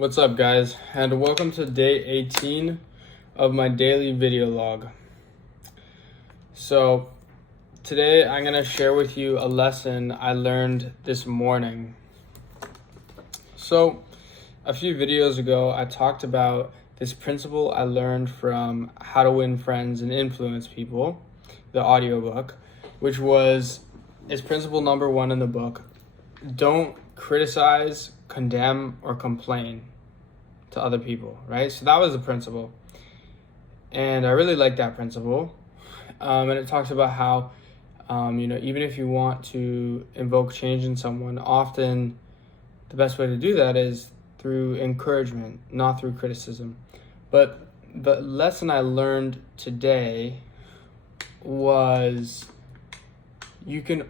What's up, guys, and welcome to day 18 of my daily video log. So today I'm going to share with you a lesson I learned this morning. So a few videos ago I talked about this principle I learned from How to Win Friends and Influence People, the audiobook, which is principle number 1 in the book. Don't criticize, condemn, or complain to other people, right? So that was the principle. And I really like that principle. And it talks about how, even if you want to invoke change in someone, often the best way to do that is through encouragement, not through criticism. But the lesson I learned today was you can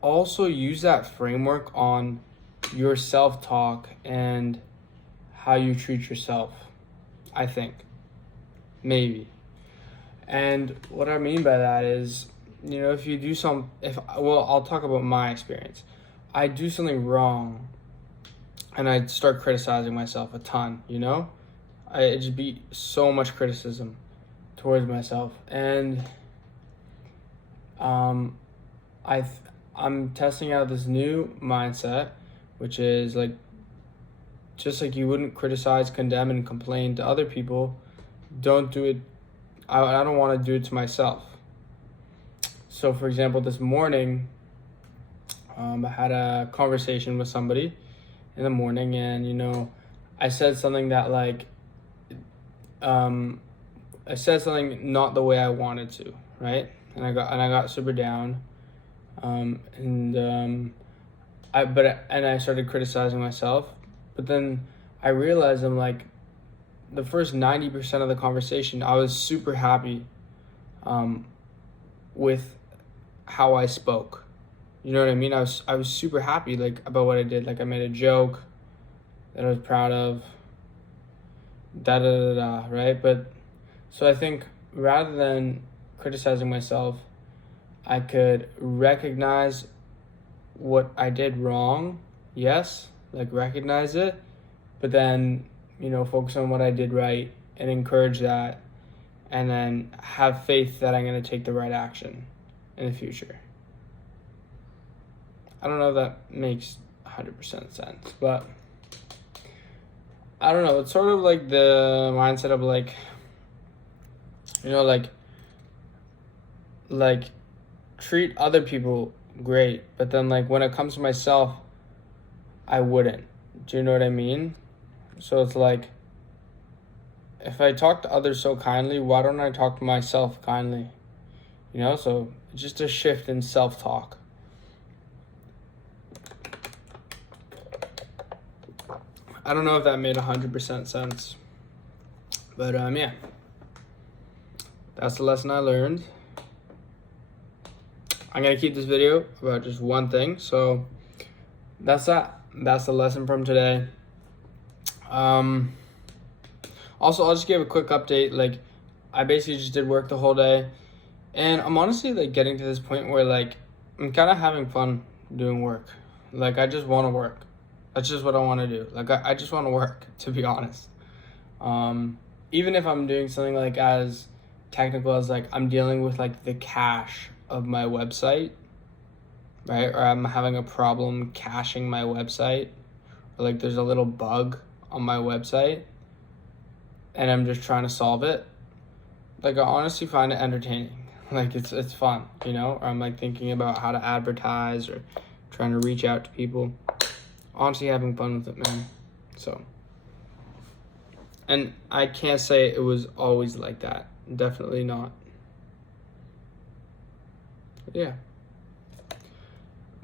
also use that framework on your self-talk and how you treat yourself, I think. Maybe. And what I mean by that is, if you do I'll talk about my experience. I do something wrong and I start criticizing myself a ton, I just be so much criticism towards myself. And I'm testing out this new mindset, which is just like you wouldn't criticize, condemn, and complain to other people, don't do it. I don't want to do it to myself. So, for example, this morning, I had a conversation with somebody in the morning, and I said something that I said something not the way I wanted to, right? And I got super down, and I started criticizing myself. But then I realized the first 90% of the conversation, I was super happy with how I spoke. You know what I mean? I was super happy about what I did. I made a joke that I was proud of. Right? But so I think rather than criticizing myself, I could recognize what I did wrong. Yes, recognize it, but then focus on what I did right and encourage that, and then have faith that I'm going to take the right action in the future. I don't know if that makes 100% sense, but I don't know, it's sort of like the mindset of treat other people great, but then when it comes to myself, I wouldn't. Do you know what I mean? So it's if I talk to others so kindly, why don't I talk to myself kindly? So it's just a shift in self-talk. I don't know if that made 100% sense, but yeah, that's the lesson I learned. I'm gonna keep this video about just one thing, so that's that. That's the lesson from today. Also, I'll just give a quick update. I basically just did work the whole day, and I'm honestly getting to this point where I'm kind of having fun doing work. I just want to work. That's just what I want to do. I just want to work, to be honest. Even if I'm doing something as technical as I'm dealing with the cache of my website, right? Or I'm having a problem caching my website, or there's a little bug on my website and I'm just trying to solve it. I honestly find it entertaining. It's fun, or I'm thinking about how to advertise or trying to reach out to people. Honestly having fun with it, man. So, and I can't say it was always like that. Definitely not. Yeah.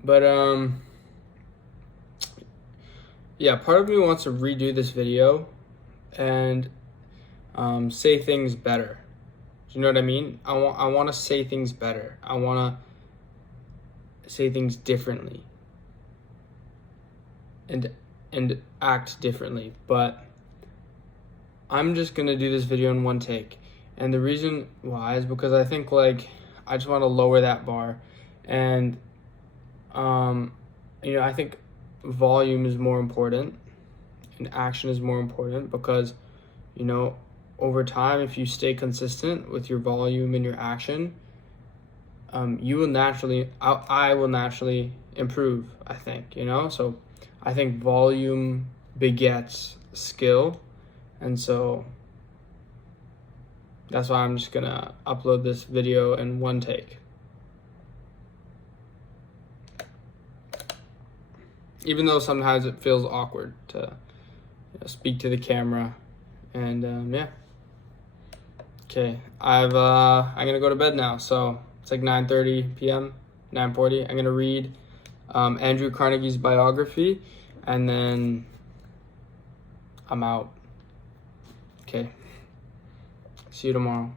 But yeah, part of me wants to redo this video and say things better. Do you know what I mean? I want to say things better. I want to say things differently and act differently. But I'm just gonna do this video in one take, and the reason why is because I think I just want to lower that bar, and I think volume is more important and action is more important, because, you know, over time, if you stay consistent with your volume and your action, you will naturally, I will naturally improve, I think, you know? So I think volume begets skill. And so that's why I'm just gonna upload this video in one take. Even though sometimes it feels awkward to speak to the camera. And yeah. Okay, I'm gonna go to bed now. So it's like 9:30 p.m., 9:40. I'm gonna read Andrew Carnegie's biography, and then I'm out. Okay. See you tomorrow.